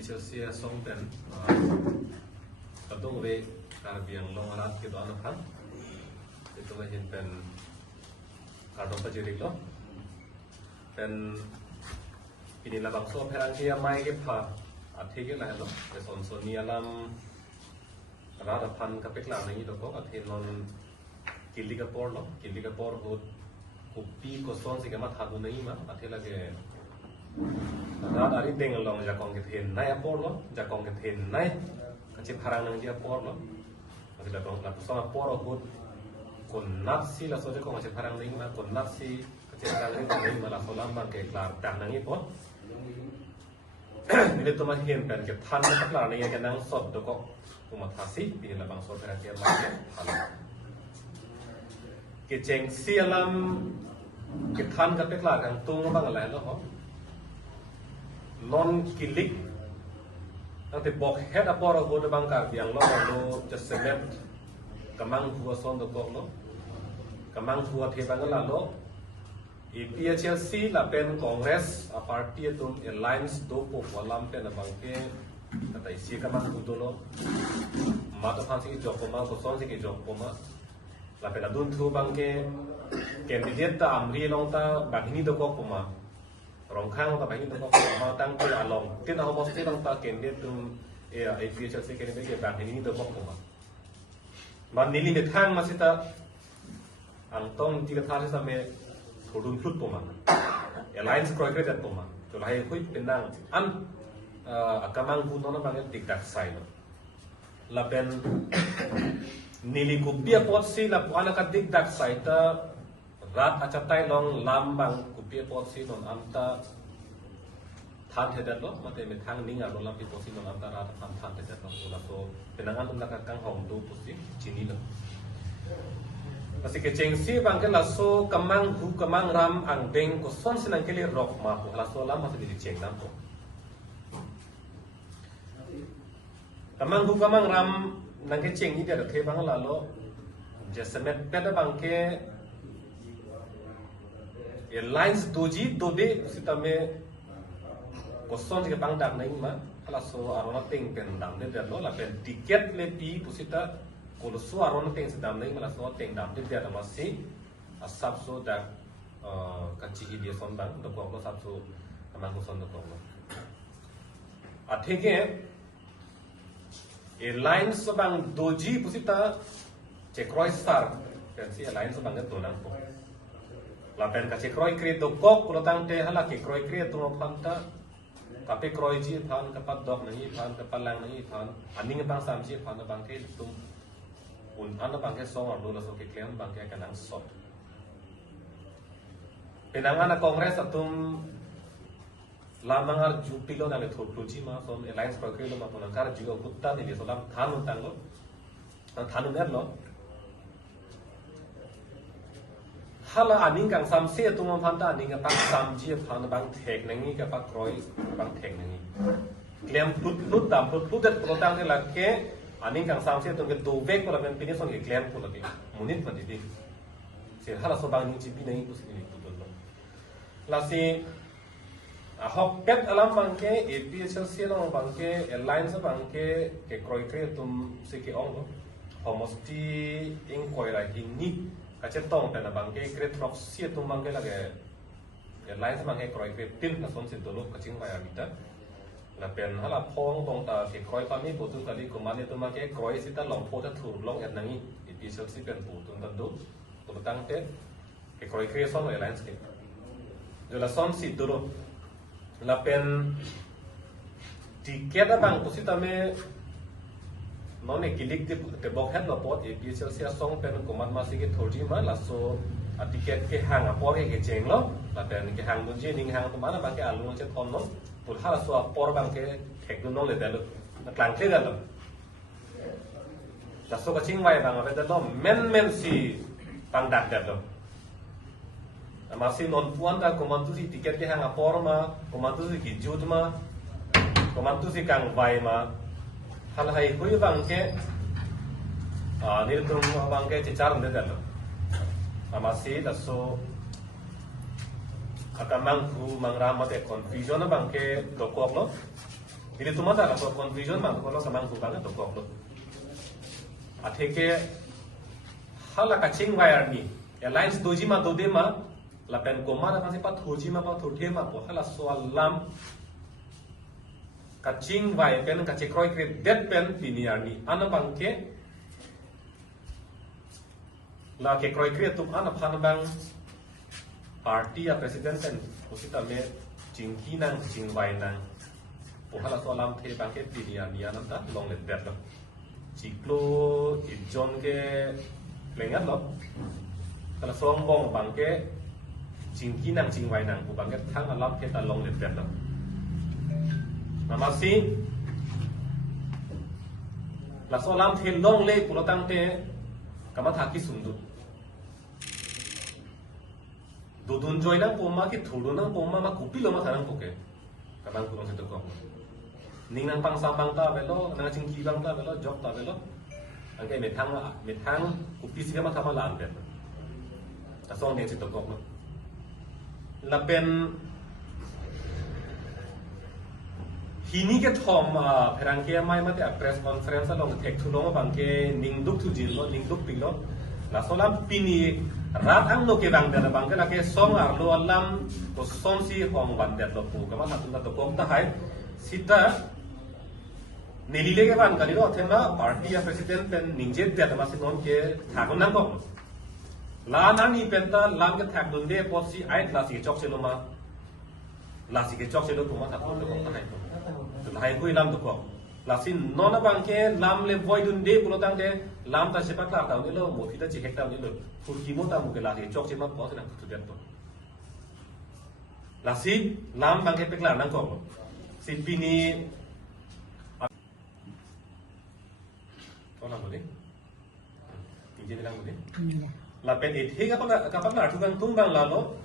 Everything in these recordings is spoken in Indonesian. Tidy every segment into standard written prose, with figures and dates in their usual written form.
Chelsea song pen tentu we karbiang long alat gitu anak kan itu macam pen karton pajirik lo pen ini lah bangsa perang dia mai ke pa arti ke lah lo beson soni alam rada pan kapek lah ni itu kok arti non kili ka por hut kopi koson sih kemat hadu ni mah arti lagi rada ari deng long jakong ke hen nai por lo jakong ke hen nai kecil harang nang dia por lo masih dah long lapu sama por hut kon nafsi lah soje kong kecil harang ni mah kon nafsi kecil harang ni mah lah solam bang ke klar tak nang ipon ini tu mah hen pen ke tan tak klar ni ke nang sot do kok umat hasi ini lah bang sot perang dia mah ke ceng sialam ke tan ka peklar kang tung bang la lo ho non kilik nanti bok head apor ho de bang kar biang lo just cement kamang huwa son do kok lo kamang huwa the bang la lo Chelsea la pen Congress a party tum alliance do po walam pen bang ke kata isi kamang hu lo ma to phansi ki job ma ko son si ki job ma la pen adun thu bang ke candidate ta amri long ta bagni do kok ma rong khang ta bagni do kok ma tang tu along tin ho mos ti long ta candidate tum Chelsea candidate ke bagni do kok ma man nili me thang ma sita ang tong ti ka tha sa me thudun phut po ma alliance kroi kre dat po ma to lai hui pen nang an akamang hu no na bang tik tak sai no la pen nili kupia pot si la puana ka dik dak sai ta rat achatai long lambang kupia pot si non amta than hedat lo mate me thang ninga lo lam pi pot si non amta rat than hedat lo la so penangan tum la kang hong do pusi chini lo pasti ke cengsi bang ke la so kamang ram ang beng ko son sinang ke li rok ma ko la so lam ma di ceng nam ko kamang ram nang ke ceng ni dia ke bang la lo jesemet peda bang ke lines doji dode sita me koson ke bang dak nai ma ala so arona ting pen dam de lo la pen tiket le pi pusita ko so arona ting sedam nai ma la so ting dam de dia ma si asap so dak kachi hi dia son bang do ko sap so kamang ko son do ko atheke alliance bang doji pusita cekroi star pensi alliance bang to nang po la pen ka cekroi kre do kok ko tang te hala ke kroi kre to no phanta ka pe kroi ji phan ka pat dok nang i phan ka palang nang i phan aning bang sam ji phan bang ke tum un an bang ke song ar do la so ke klem bang ke kanang sot penangan kongres atum lamangar jupilo na le thol ji ma som alliance program ma pon kar jigo kutta ni so lam than tang lo thanu ner lo hala aning kang sam se tu ma phan ta aning ka pak sam ji phan bang thek nangi ka pak kroi bang thek nangi klem lut dam lut det ko tang la ke aning kang sam se tu ke do vek ko la ben pini son ke klem ko la ke munit ma di se hala so bang ni ji bi nangi kus ni tu lo la si hok pet alam bangke Chelsea long bangke alliance bangke ke kroi kre tum se ke ong lo homosti ing koi ra ing ni ka che tong pe na bangke kre trop si tum bangke la ke alliance bangke kroi kre tin na son se do lo ka ching wa ya mita la pen hala phong tong ta ke kroi pa mi botu kali ko mane tum ke kroi si ta long pho ta thur long et nangi Chelsea pen pu tum ta do to tang te ke kroi kre son alliance ke de la son si do la pen tiket bang pusita me non ekilik te bok het lo pot Chelsea song pen komat masi ke thorji ma la so a tiket ke hang apor ke cheng lo la pen ke hang dun je ning hang to mana bang ke alu che thon no pul hala so apor bang ke thek dun no le dalo na klang ke dalo la so ka ching wai bang ave dalo men si bang dak dalo masih non puan ta komandu si tiket ke hang apor ma komandu si kijut ma komandu si kang vai ma hal hai hui bang ke ni tum bang ke cicar de dalo masih daso akamang hu mangrama te confusion bang ke dokok lo Jadi cuma tak ada confusion bang kalau kamang hubang itu kok lo. Atheke hal kacing wire ni alliance doji ma dode ma la pen koma na kasi pat hoji ma pat thothe ma po hala soal lam kacing wire pen kache kroi kre dead pen piniar ni ana bangke la ke kroi kre tum ana phan bang party ya president pen usita me jingki nang jing wire nang po hala soal lam the bangke piniar ni ana ta long le dead lo Ciklo ijon ke lengat lo kalau sombong bangke jingki nang jingwai nang bu bangke thang alam ke talong le pet lo namasi la so alam the long le pulo tang te kama thaki sundu dudun joy nang poma ki thudu nang poma ma kupi lo ma thanang poke kabang kurang se to ko ning nang pang sambang ta belo nang jingki bang ta belo job ta belo angke metang kupi sih ma thama lan bet ta song ne se to ko la pen hini ke thom pherang ke mai ma te press conference long tek thu long bangke ning duk thu jin lo ning duk ping lo la solam pini rat ang no ke bang da bangke la ke song ar lo alam ko som si hong ban det lo pu kama hatun ta to kom ta hai sita nelile ke ban kali ro thema party ya president pen ningje det ma se non ke thagon nang ko la na ni pen ta lam ke thak dun de po si ai la si chok se lo ma la si ke chok se lo ko ma ta ko ta hai to hai ko lam to ko la sin non na bang ke lam le void dun de pulo tang de lam ta sepak la ta ni lo mo thi ta chi hek ta ni lo fur ki mo ta mo ke la si chok se ma po se na tu det to la si lam bang ke pek la nang ko si pini lang boleh, tinggi lang boleh. Lapen itu kapag na artugang tumbang lalo,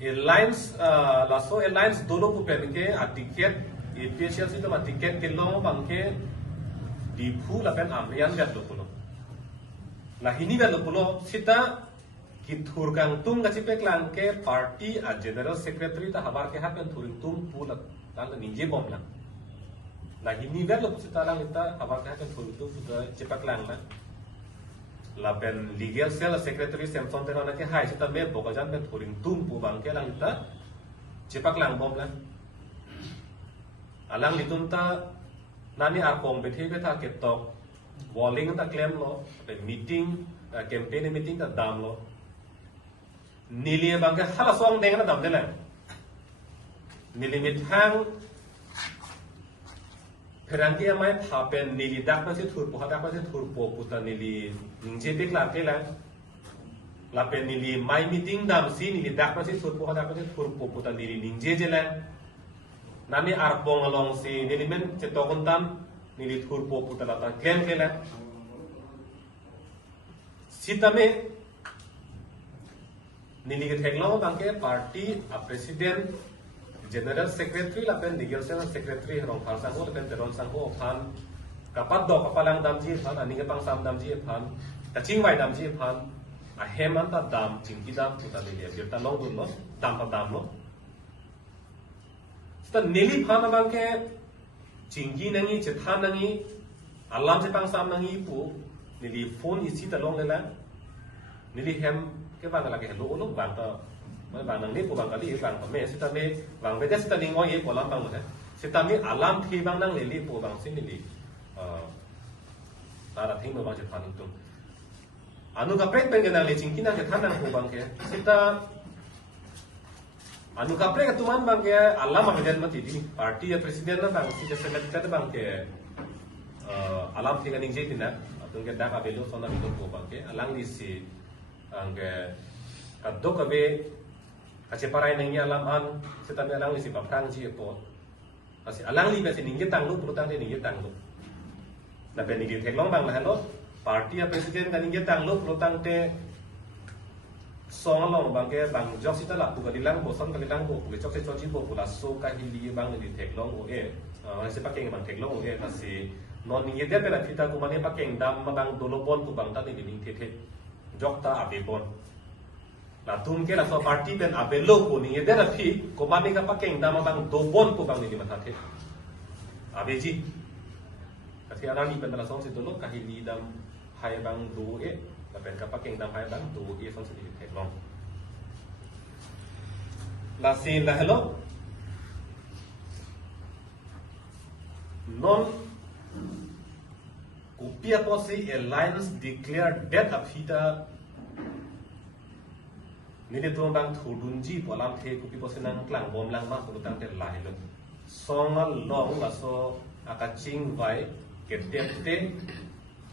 airlines laso airlines dolo pupen ke tiket official sih tu tiket kelong bangke dipu lapen amrian gat lokulo. Lah ini gat lokulo sita kiturgang tum gacipek lang ke party a general secretary ta habar ke hapen turing tum pula lang ninje bom lang. Nah ini kan lo sekarang kita apakah kan untuk sudah cepat lang lah. Lapen legal cell secretary Samson terana ke hai kita me bokajan me thuring tum pu bang ke lang kita cepat lang bom lah. Alang litum ta nani akom bethe betha ketok walling ta claim lo pe meeting campaign meeting ta dam lo. Nilie bang ke hala song deng na dam de lang. Nilimit hang Perangki amai hapen nili dak masih thurpo hadak masih thurpo puta nili ningje pek la ke la lapen nili mai meeting dam si nili dak masih thurpo hadak masih thurpo puta nili ningje je la nani arpong along si nili men cetokon tam nili thurpo puta la ta claim ke la sitame nili ke theklo bangke party a president General Secretary lapen legal cell secretary rong phal sangho lapen teron sangho phan kapat do kapalang damji phan ani ke pangsam damji phan kaching wai damji phan a heman ta dam chingki dam puta le bir ta long dun lo dam pa dam lo sta neli phan bang ke chingki nangi chetha nangi alam se pangsam nangi pu neli phone isi ta long le la neli hem ke bang la ke hello lo bang ta bang nang ni pu bang kali bang me sita me bang beda sita ning oi ko lam bang mo sita me alam thi bang nang le li pu bang sin li ta ra thing no bang je phan tum anu ka prek pen nang le ching kinang ke thanang pu bang ke sita anu ka prek tuman bang ke alam ma beden mati di party ya president na bang sita secretary bang ke alam thi ning je tina atung ke dak abelo sona bi pu bang ke alang li si ang ke kadok abe Kasi paray nang alam an sita me alang li si paprang ji po kasi alang li ba si ninggit tang lu pulutang de ninggit tang lu na pe ninggit heklong bang la hello party ya president ka ninggit tang lu pulutang te song long bang ke bang jok sita la pu ka dilang bo son ka dilang bo pu chok se choji bo pula so ka hindi bang ni heklong o e si pakeng bang heklong o e kasi non ninggit de pe la kita ku mane pakeng dam bang dolopon ku bang ta ni ning the jok ta abe bon la tum ke la so party pen abelo ko ni de na phi ko mani ka pakeng da ma bang do bon ko bang ni ma tha the abeji ka thi ara ni pen la song si do lo ka hi li dam hai bang do e la pen ka pakeng dam hai bang do e song si di the long la sin la hello non Kupia Posse Alliance declared death of Hita Nide Tombang Thudunji Polam The Kupi Posse Nang Klang Bom Lang Ma Kulutang Te Lahilo Songa Long Laso Akaching Vai Ketepte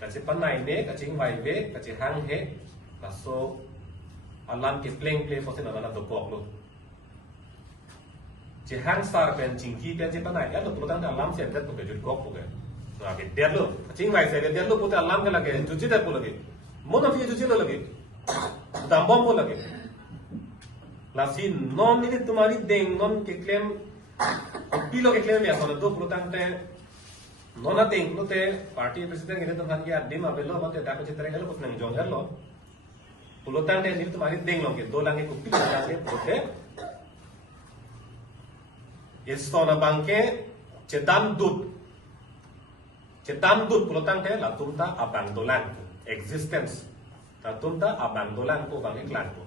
Kachi Panai Ne Kaching Vai Ve Kachi Hang He Laso Alam Ke Playing Play Posse Nana Dokok Lo Che Hang Star Pen Chinki Pen Che Panai Ya Lo Kulutang Te Alam Se Tet Puke Jut Kok Puke Lagi dead lo, cing vai saya dead lo putih alam ke lagi, cuci dead pun lagi, mana punya cuci lo lagi, dambam pun lagi, lasi non ini तुम्हारी deng non के claim, pilo के claim ya soalnya tu perlu tante, nona deng lo te party president ini tuh kan dia dim abelo mate dah kuci tereng lo kus neng jonggar lo, perlu tante ini तुम्हारी deng lo ke do lange kupil lagi putih, istana bangke cetam dud Cetam dut pulutang te la tumta abang dolan existence la tumta abang dolan ko bang iklan ko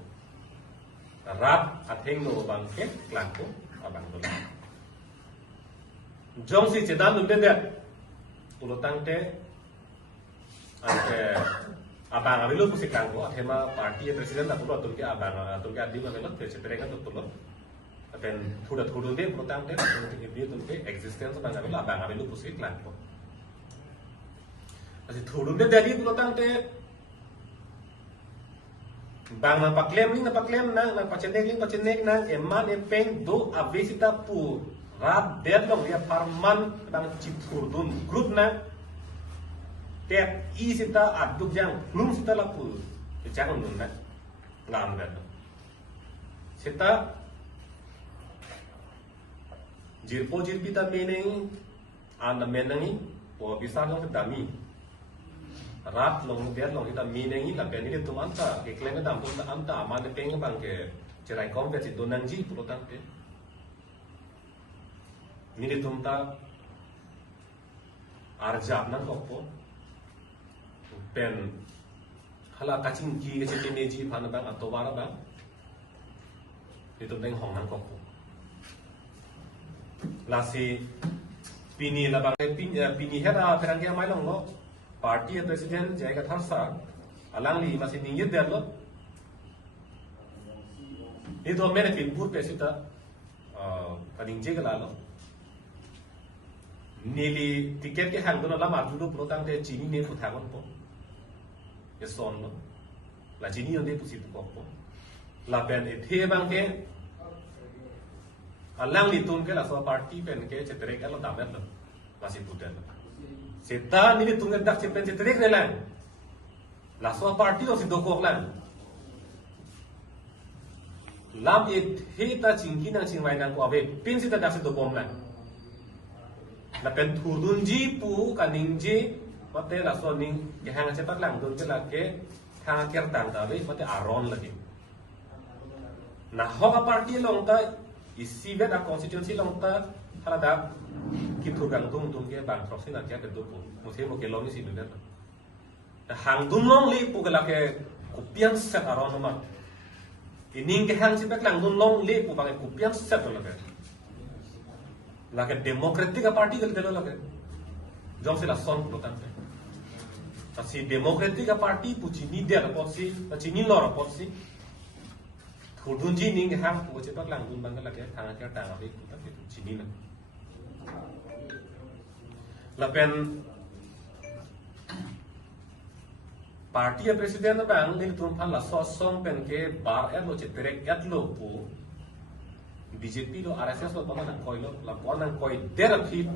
rap atheng no bang ke klan ko abang dolan jong si cetam dut de pulutang te ante abang abilu pusi klan ko athema party president la pulo atul ke abang atul ke adi ma melo te ceterega to tulo apen thudat khudun de pulutang te dia tul ke existence bang abilu abang abilu pusi klan ko Asi thudun de Delhi pulotang te bang na paklem na pachenek na eman empeng do avisita pu rap dead long ya farman bang chithurdun group na tep isita aduk jang plum sita la pu jang nun na ngam ga sita jirpita meaning an menangi po bisa dong dami Rat long biar long kita minengi la beni itu anta ke kleng dam pun anta aman peng bang ke cerai kompet itu nanji pulutang ke mini tumta arjab nang kokpo pen hala kacing ki ke cemeji phan bang atau wara bang itu deng hong nang kokpo lasi pini la bang pini hera perang ke mai long lo Party president jaga tharsa alangli masih ningit dia lo itu mere pinpur pesita kading jaga lalo nili tiket ke hang dono lama judo protang te chini ne puthagon po yeson lo la chini onde pusi po po la pen ethe bang ke alangli tum ke la so party pen ke chetre ke lo damer lo masih putel Seta nili tunga dak cepen cetrek relan. La so party lo si dokok lan. Lam it heta cingki nang cingwai nang ko ave pin sita dak si dokom lan. La pen thurdunji pu kaningji mate la so ning ke hang cepak lang dun ke la ke thang ker tang da ve mate aron lagi. Na hoga party long ta isi ve da constituency long ta hala da Kitu gang tung ke bang proxy na kya bedo po muthe mo ke long si duda ta hang dun long li pu gala ke kupian set aron ma ining ke hang si pek lang dun long li pu bang kupian set la ke democratic party gal delo la ke jom se la son pro tan ta si democratic party pu chini de la pot si ta chini lo ra pot si thudun ji ning hang pu che pek lang dun bang la ke thang ke ta ave pu ta ke chini na Lapen party president bang ni tumphan la sosong pen ke bar lo cheterek yat lo pu BJP lo RSS lo paman koi lo la paman koi der phit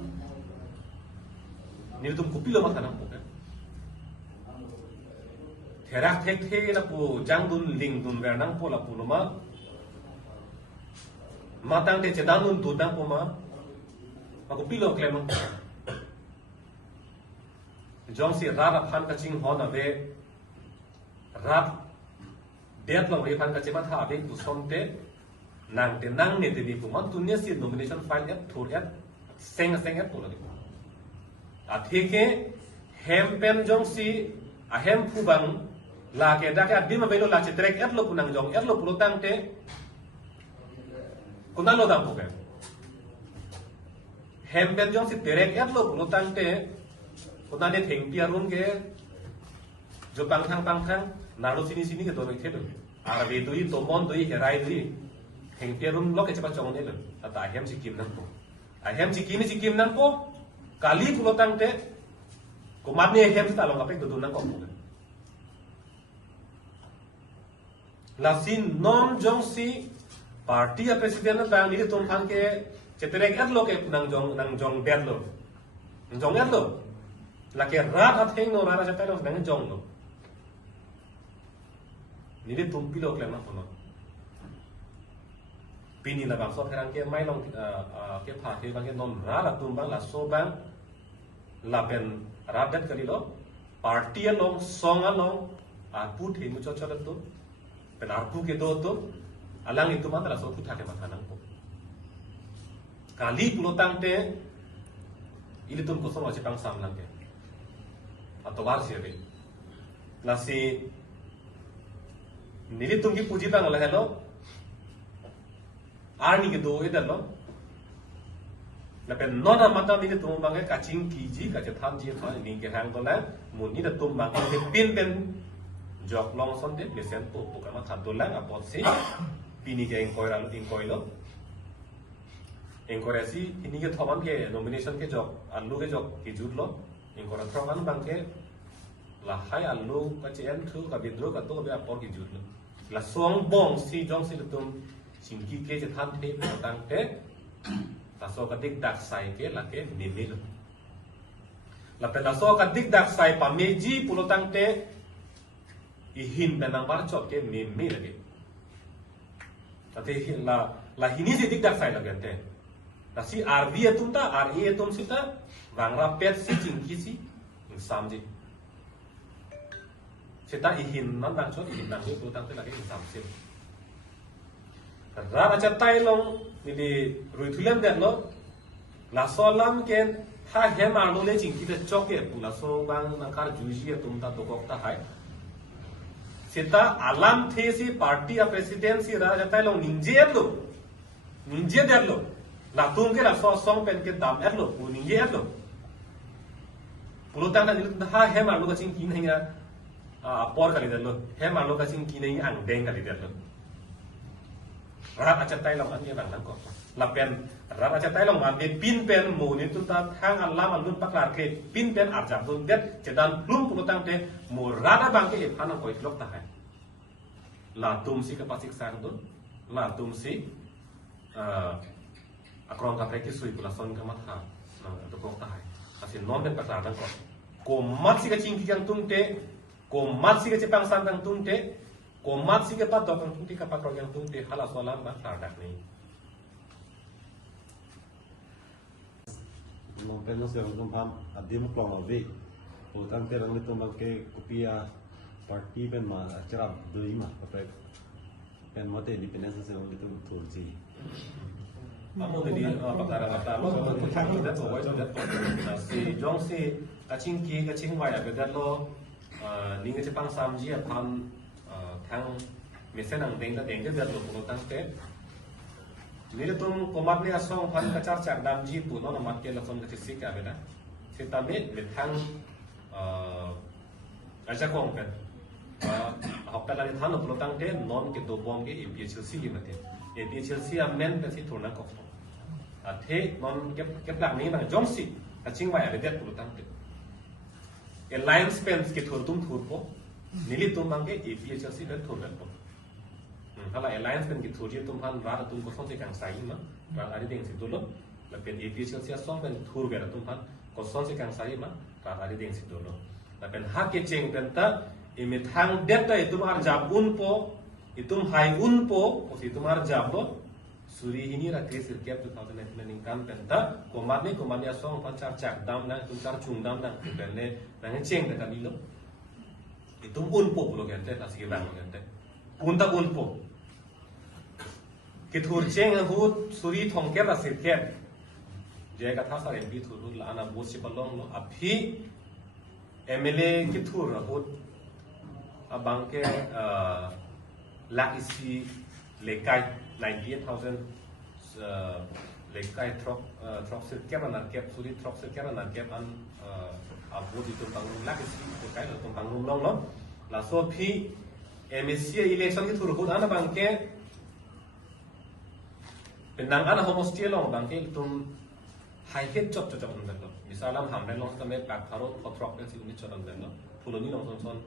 ni tum kupi lo makana pu therak thek the la pu jangdun ling dun ver nang pu la pu lo ma matang te chedang dun tu dang pu ma kupi lo klem Jong si rap phan kaching hon ave rap เด็ดลงเรียพันกับเจ้ามาท่าเด็กผู้ชมเตะนางเตะนั่งเนี่ยเตะดีผู้มันตุนเนี่ยสิ nomination file เอฟถูกเอฟเซ็งเอฟถูกเลยอาทิเกเฮมเป็นจงซีอาเฮมผู้บังลาเกดาเกอดีมาเวลลาเชตเรกเอฟโลกุนังจงเอฟโลปุโรตังเตกุนันโลตังผู้กันเฮมเป็นจงซีเตเรกเอฟโลปุโรตังเตกุนันเดถิงเปียรุนเกจบปังทังนารุsini keตัวเองอาร์เบตุยตัวมอนตุยเฮรายตุยเฮงเปียรุนล็อกเก็บปัจจงเนี่ยเลยแต่อาเฮมสิกิมนั่นปุ๊อาเฮมสิกิมนั่นปุ๊กาลีปุโรตังเตกุมัดเนี่ยเฮมสิตาลงกับเป็นตัวนั่นก็ปุ๊ลาซินนอมจงซีปาร์ตี้ประธานนั่นบางนี่ตุ่มพันเกเจตเรกเอ็ดโลเกนังจงเด็ดโลจงเอ็ดโลลาเกรัดอัดเฮงโนราราจะไปโลนังจงโลนี่ตุ่มพิโลกเลยนะคนนั้นปีนี้ละบางส่วนที่รังเกไม่ลงเก็บผ่าที่บางเกนนราละตุ่มบางละโซบางละเป็นรัดเด็ดกันดีโลปาร์ตี้ลงซองลงพูดถึงมุจฉาตุ่มเป็นอาร์พูเกโดตุalang itu mah terasa putar ke makanan ko kali pulo tangte ili tum ko sama cipang sam lang ke atau war sih nasi nili tum ki puji bang lah hello arni ke do itu lo lepas nona mata ni tum bang ke kacing kiji kacang tham ji thoi ni ke hang to lah mun ni tum bang ke pin jok long son de lesen po bukan mah tham to lah apot sihปีนี้แกอินคอยล์สิทีนี้ก็ทอมันแก nomination แกจอกอันลูกแกจอกกี่จุดล้ออินคอยล์ทอมันบางแกละให้อันลูกก็จะเอ็นทูกับบินรูกับตัวแบบปอนกี่จุดล้อละสองบงซีจงซีตุ้มสิ่งที่แกจะทำเทปต่างแกละสองกับดิกดักใส่แกละแกมีมีล้อละเป็นละสองกับดิกดักใส่ปะเมจีปุโรตังเตอีหินเป็นนางบาร์จอบแกมีละแกtapi lah ini sih tidak saya lagi ente. Tapi RV itu ta, RE itu sih ta, bang rapet sih cingki sih, insam sih. Kita ihin non bang so ihin bang itu tang lagi insam sih. Karena aja Thailand ini ruitulan deh lo, lah solam kan, ha hemar lo le cingki deh cok ya, pula so bang nakar juji itu ta tokok ta hai. Kita alam thesi party a presidency raja tailo ninje derlo latung ke raso song pen ke dam erlo u ninje erlo pulutang na nilut ha he marlo kaching kin hinga por kali derlo he marlo kaching kin hinga ang deng kali derlo rat acha tailo an ye bang lang ko la pen rat acha tailo ma be pin pen mo ni tu ta thang alam an lun paklar ke pin pen arjab dun det chedan plum pulutang te mo rada bang ke phanang koi lok ta hai la tum si kapasik sang tu la tum si akron kapre ki sui pula son kamat ha tu kok ta hai asin non pen paklar dang ko mat si ka ching ki jang tum te ko mat si ka chepang san dang tum te ko mat si ka pat dok tum ti ka pakro yang tum te hala solam ba klar dak ni non penso sia un pam abbiamo promovi o tante rangi to ke kopia party pen ma acara doi ma pen mate independence se orang itu turji Kamu tadi pakar lo tentang itu dah bawa dah si jong si kacing wai ada dah lo ni ke Jepang samji apam tang mesen ang deng dah lo pun tang ke ni tu komat ni asong pan kacar cak dam ji tu no mat ke langsung ke sik ada dah kita ni tang aja kong kan học tại là thằng nó tăng thế non cái đồ bom cái APA Chelsea mà thế APA Chelsea men cái gì thổi năng cọc thế non cái lạc này là giống gì là chính vậy là đẹp của tăng thế Alliance Spence cái thổi po níli tum bang cái APA Chelsea cái thổi đẹp po kalau Alliance Spence cái thổi tum han ra tum có son se kang sai mà ra ari deng situ lo là pen APA Chelsea song pen thổi cái tum han có son se kang sai mà ra ari deng situ lo là pen hak cái cheng pen ta ini thang deta itu mar jab unpo itu hai unpo osi itu mar jab lo suri ini ra kris cap 2019 income penta komani asong pancar cak dam na itu car chung dam na belle na cheng ta bilo itu unpo lo gente asigi bang gente punta unpo kithur cheng hu suri thong ke la sir ke je ka tha sa mp thur la ana bus si balong lo aphi mla kithur hu abang ke lak isi lekai 98,000 lekai trop sir ke na ke suri trop sir ke na ke an abu di tumpang lak isi lekai lo tumpang long lo la so phi MSC election kithur hu ana bang ke penang ana homostia long bang ke tum hai het chop chop on lo misalam hamre long ta me pak pharo photrok ke si uni choran lo phuloni long son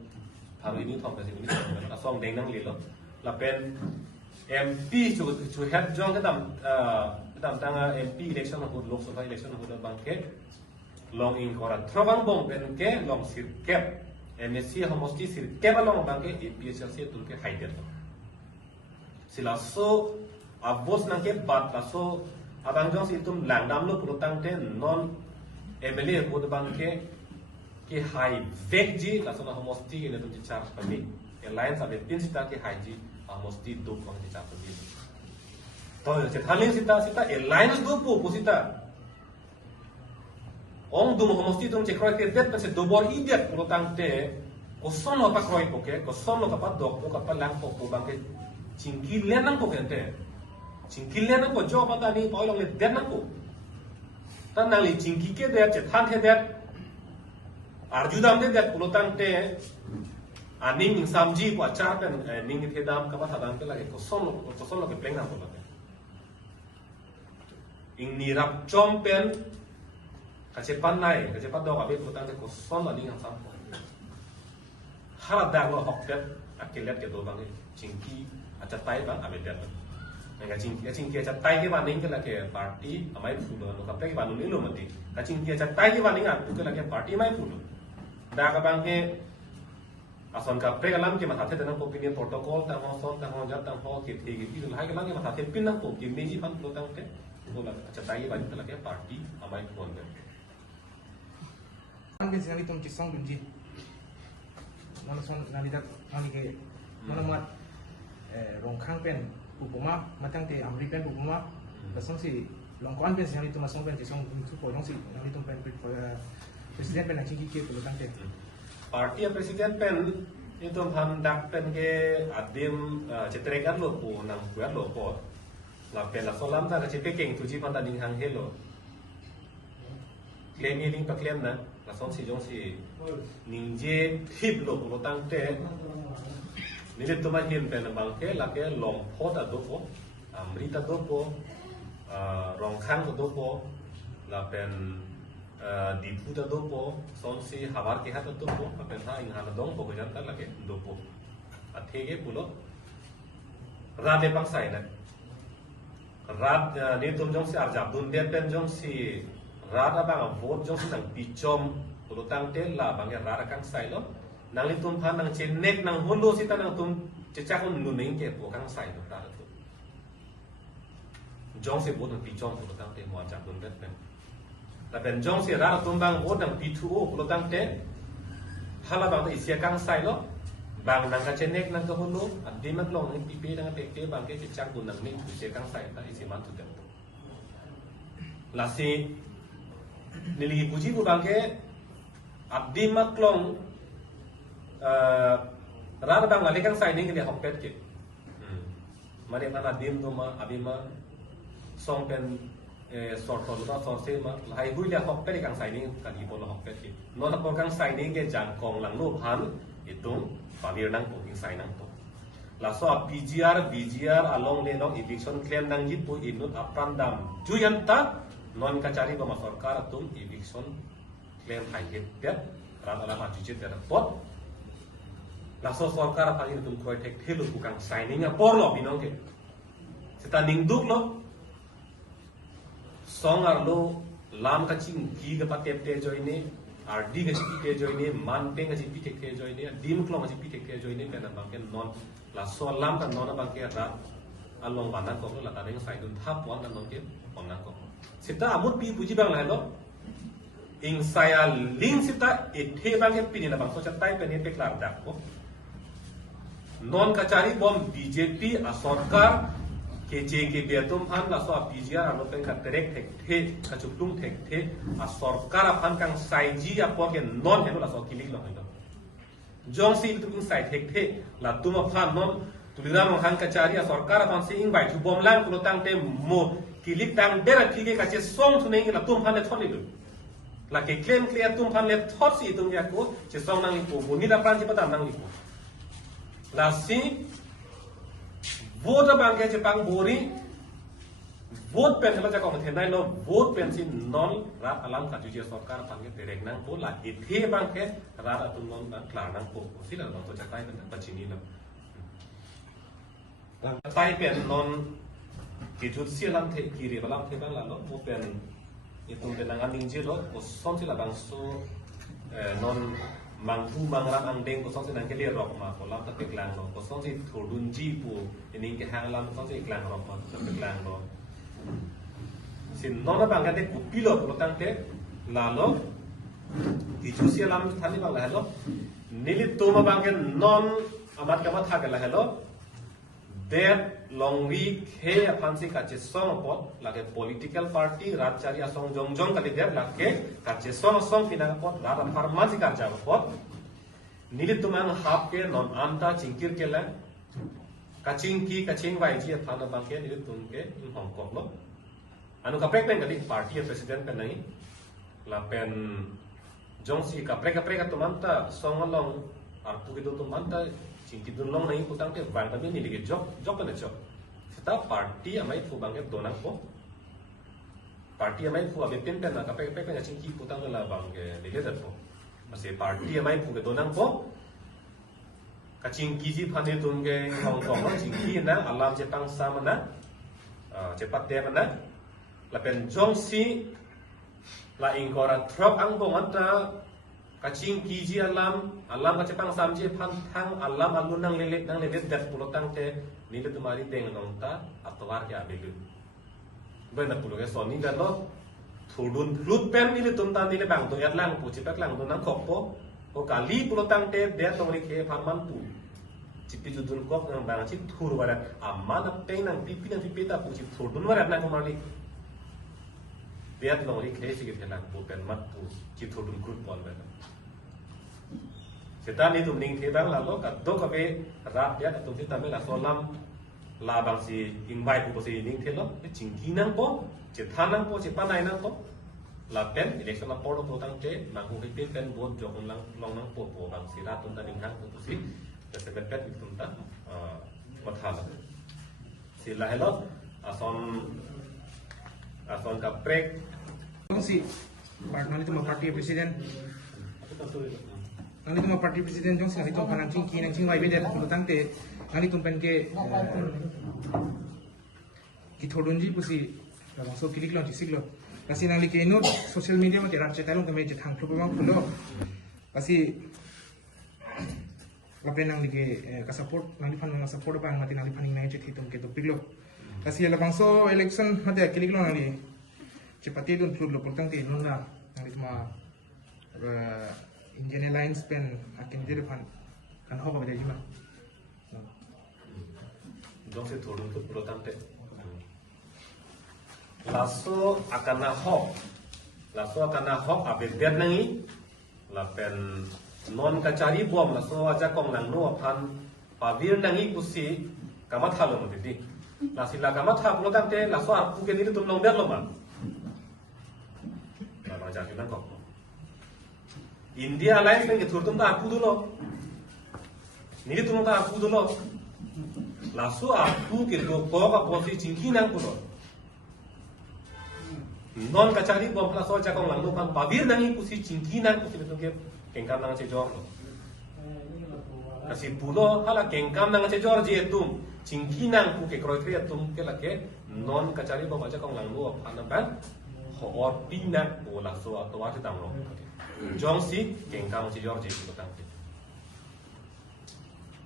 pharo ini thom ke si uni choran lo song deng nang le lo la pen MP chu het jong ke dam tang MP election hu lok sabha election hu bang ke long in kora throbang bong pen ke long sir kep MSC homostia sir kep long bang ke PSLC tul ke hai det sila so abos nang ke bat la so abang jong si tum langdam lo protang te non MLA ko bang ke hai vek ji la so na homosti ke tum ti charge pa mi alliance ave pin sita ke hai ji homosti do ko ti charge pa mi to je thaling sita alliance do pu sita ong dum homosti tum che kroi ke det pa se do bor idiot protang te ko son lo pa kroi ko ke ko son lo ka pa dok ko ka pa lang ko bang ke chingki lenang ko ke te chingki lenang ko jo pa ta ni poi long le det nang ko ta nang li chingki ke det che than the det arjudam de det protang te aning ning samji ko achar kan ning the dam ka pa thadam ke lage ko son lo ke pleng nang ko la ing ni rap chom pen ka che pan nai ka che pa do ka be protang te ko son la ning sam ko hara da lo hok det akilet ke do bang chingki acha tai bang abe det nga chingki acha tai ke ba ning ke la ke party amai phu lo ka pe ba nu ni lo mati ka chingki acha tai ke ba ning a tu ke la ke party mai phu lo da ka bang ke ason ka pe kalam ke ma tha the na opinion protocol ta ho son ta ho jat ta ho ke the ke pi lai ke lang ke ma tha the pin na ko ke me ji pan lo tang te ko la acha tai ke ba ni la ke party amai phu lo ang bin sinali tum kisong bunji mana son nalidat ani ke mana mat rongkhang pen upuma matang te amri pen upuma kasong si longkwan pen sinali tum asong pen kisong su ko long si nali tum pen presiden pen achiki ke pulutang te party president pen itu han dak pen ke adim cetrekan lo po nang kuat lo po la pen la solam ta ke pekeng tu ji pan ta ding hang helo claim ni ding pa claim na la son si jong si ningje hip lo po tang te ni le to ma hin pen bang ke la ke long phot a do po amrita do po rong khang do po la pen di puta do po son si habar ke hat do po la pen ha ing ha dong po jan ta la ke do po a thege pulo ra de pang sai na rat ni tum jong si arjab dun de pen jong si rada bang vote jong nang pichom pulo tang te la bang ya rada kang sai lo nang li tum phan nang chen nek nang holo si ta nang tum che cha kon nu ning ke po kang sai lo rada tu jong si vote nang pichom pulo tang te mo jab dun de pen la pen jong si rada tum bang vote nang P2O pulo tang te hala bang ta isia kang sai lo bang nang ka chen nek nang ka holo adi mak long ni pp nang pe ke bang ke che cha kun nang ning isia kang sai ta isi man tu de la si niligi puji bu bangke abdi maklong rada bang lali kang sai ning ke hok pet ke mane mana dim do ma abima song pen sort to da sort se ma lai hui ya hok pet kang sai ning kan hi pon hok pet ke no na por kang sai ning ke jang kong lang no phan itung pamir nang ko king sai nang to la so PGR BGR along le long eviction claim nang ji pu inut aprandam juyanta non kacari ko sarkar tum eviction claim higit bet rada la majuje ter pot la so sarkar pani tum khoi thek thelu bukang signing a por lo binong ke sita ning duk lo song ar lo lam ka ching gi ga patep te joine RD ga chi te joine man te ga chi pi te joine dim klong ga chi pi te joine pe na bang ke non la so lam ka non bang ke ra along banan ko la ta ring sai dun thap wan na non ke on na ko sita amut pi puji bang lai lo ing saya link sita ethe bang ke pini na bang so cha tai pe ni pe klar dak ko non kacari bom BJP a sarkar ke betum han la so PGR alo pen ka terek thek the ka chuplung thek the a sarkar phan kang saiji a por ke non helo la so kilik lo helo jong si tu king sai thek the la tuma phan non tuliram han kacari a sarkar phan se ing bai thu bom lang kulo tang te mo kilik tang bera kike ka che song thu nei la tum phan le thon le la ke claim clear tum phan le thot si tum ya ko che song nang li ko ni la pran chi patam nang li ko la si vote bang ke Jepang bori vote pen kalau cakap macam ni lo vote pen si non rat alam kat juji sarkar panggil direct nang po la ithe bang ke rat atun non dan klar nang po sila lo to cakai pen macam ni lo cakai pen non kijut sialam the kiri balam the bang la lo vote pen itu pen nang ning je lo ko son sila bang so non mangfu mangram angdeng ko song nang ke le rok ma ko lam ta pek lang lo ko song si thodun ji pu ini ke hang lam song si klang rok ma ta pek lang lo sin non bang ka te ku pilot lo tang te la lo ti chu sia lam thani bang la lo nilit to ma bang ke non amat ka ma tha ka la lo that long week he aphansi ka che song pot la ke political party rajchari asong jong jong ka der la ke ka che song pinang pot ra farmasi ka ja pot nilit tumang hap ke non anta chingkir ke la ka chingki ka chingwai ji thana bang ke nilit tum ke hong kong lo anu ka prek pen ka di party president pen nai la pen jong si ka prek tumanta song long arpu ke to manta chingki dun long nai putang te bang tabi ni dige jok ka na chok seta party amai fu bang ke donang po party amai fu abe pen pen na ka prek na chingki putang la bang ke dige dat po masih party amai fu ke donang po ka chingki ji phane tum ke hong kong lo chingki na alam Jepang sama na cepat dia mana la pen jong si la ingkora trop ang bongata kacing kiji alam ka Jepang samje phan thang alam alun nang lelet dat pulotang te nile tumari deng nong ta atwar ke abelu bena pulo ke soni da lo thudun lut pen nile tumta nile bang to yat lang pu chipak lang to nang khok po o kali pulotang te de tongri ke pharman pu chipi judun kok nang bang chi thur wala amma na pe nang pipi nang pipi ta pu chi thudun wala na kumali biat nongri ke sigit helang pu pen mat pu chi thudun krut pon bena setan itu ning thebang la lo ka do ka be rat dia ka tum ti tamel la solam la bang si invite pu si ning thelo chingki nang po che thanang po che panai nang po la pen election la por po tang che na hu ke pen bot jok lang long nang po bang si ra tum ta ning hang pu si ta se pet pet tum ta ma thala si la hello ason ka prek si partner itu party presiden nanti tu party presiden jong sing itu panang cingki nang cingwai beda tu tang te nanti tu pen ke ki thodun ji pusi la so kilik lo tisik lo kasi nang like no social media ma terak cetalong kami je thang thlo bang phulo kasi la pen nang like ka support nang fan nang support bang mati nang faning nang je thitum ke to piglo kasi la bang so election ma te kilik lo nang li cepati dun thlo lo portang te nun na nang ma Indian Airlines pen akin jadi kan hoba beda jima. Dong se thorun tu protam te. Laso akana hok abe ber nangi la pen non kacari bom laso aja kong nang no phan pavir nangi kusi kamat halo mati. Lasila kamat ha protam te laso aku ke ni tum long ber lo ma. La baca kita kok. India Airlines में थोड़ा तुम तो आपको दो नहीं तुम तो आपको दो लासो आपको के दो को का पॉलिसी चिंकी ना करो नॉन कचारी बॉम लासो जाकर लांगो pan pavir nangi kusi Chinki ना कुछ तो के केंकam nang cejor lo kasi pulo hala केंकam nang cejor je tum Chinki nang ku ke kroitria tum ke la ke non kacari bom aja kong lango pan ban ho or pina bo laso atau apa tang lo jong si kengkam si George itu tang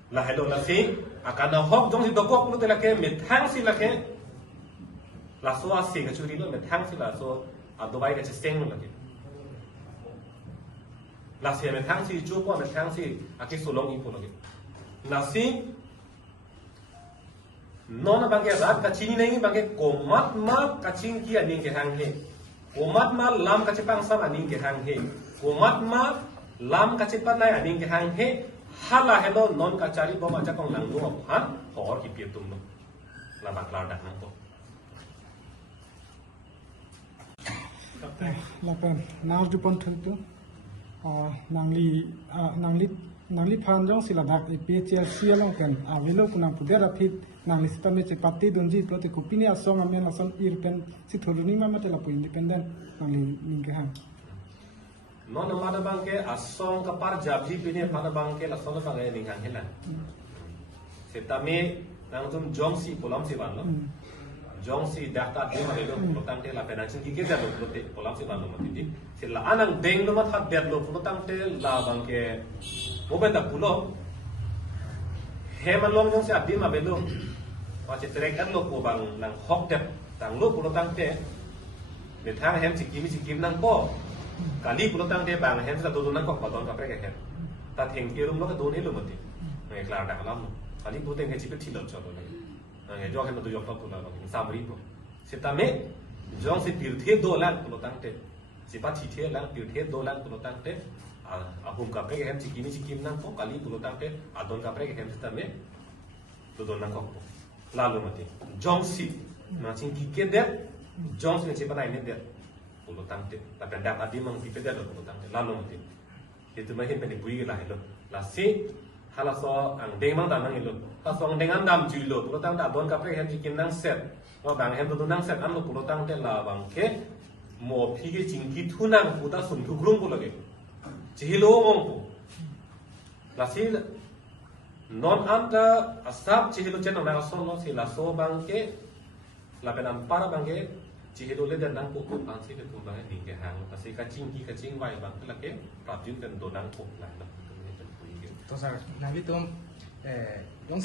la hello la si akan hok jong si dokok lu telake methang si lake la so asi ka churi lo methang si la so adobai ka chesteng lo lake la si methang si chu po methang si aki solong ipo lake la si non bang ke rat kacini nei bang ke komat ma kacing ki aning ke hang he komat ma lam kacipang sam aning ke hang he komat ma lam kacipan nai aning ke hang he hala hello non kacari bom aja kong lang nuam han hor ki pietum no la baklar dak nang ko lapan naus du pon tu nangli phan jong siladak ephl sialong ken avelo kuna pudera phit nangli spame che patti donji prote kupini asong amen ason irpen si thoruni ma mate lapu independent nangli ningke hang non mana bang ke asong kapar jabji pini mana bang ke la song bang e ning hang helan setame nang tum jong si polam si ban lo jong si data de ma lo lotang te la pena chin ki ke ja lo lote polam si ban lo mati di sila anang deng lo mat hat bet lo lotang te la bang ke moben da pulo heman long jong si abdi ma belo wa che trek kan lo ko bang nang hok tep tang lo pulo tang te de thang hem sikim nang ko kali pulo tang te bang hem sa do nang ko don ka pre ke hem ta theng ke rum lo ka do ne lo mati ngai klar da lam kali bu teng ke chi pe thi lo cho lo ngai jo hem do yok pa pulo lo samri po sitame jong si tirthe do lan pulo tang te sipa thi the lang tirthe do lan pulo tang te ahum ka pre ke hem sikim nang ko kali pulo tang te adon ka pre ke hem sitame do don nang ko lalu mati jong si na chin ki ke det jong si ne che pa nai ne det pulo tang te ta ben da adi mang pi pe det lo pulo tang te lalu mati itu mah hen pe ni bui la hello la si hala so ang deng mang da nang hello ta so ang deng an dam ju lo pulo tang da don ka pre hem sikim nang set wa bang hem do nang set an lo pulo tang te la bang ke mo phi ke ching ki thu nang pu ta sum thu grum pulo ke chi lo mong pu la si non anta asap cihilo chen na son no si la so bang ke la penam para bang ke cihilo le dan nang pu pu bang si ke kum bang ni ke hang ta si ka ching wai bang la ke prap jun kan do nang pu la Entonces, nangli tum jong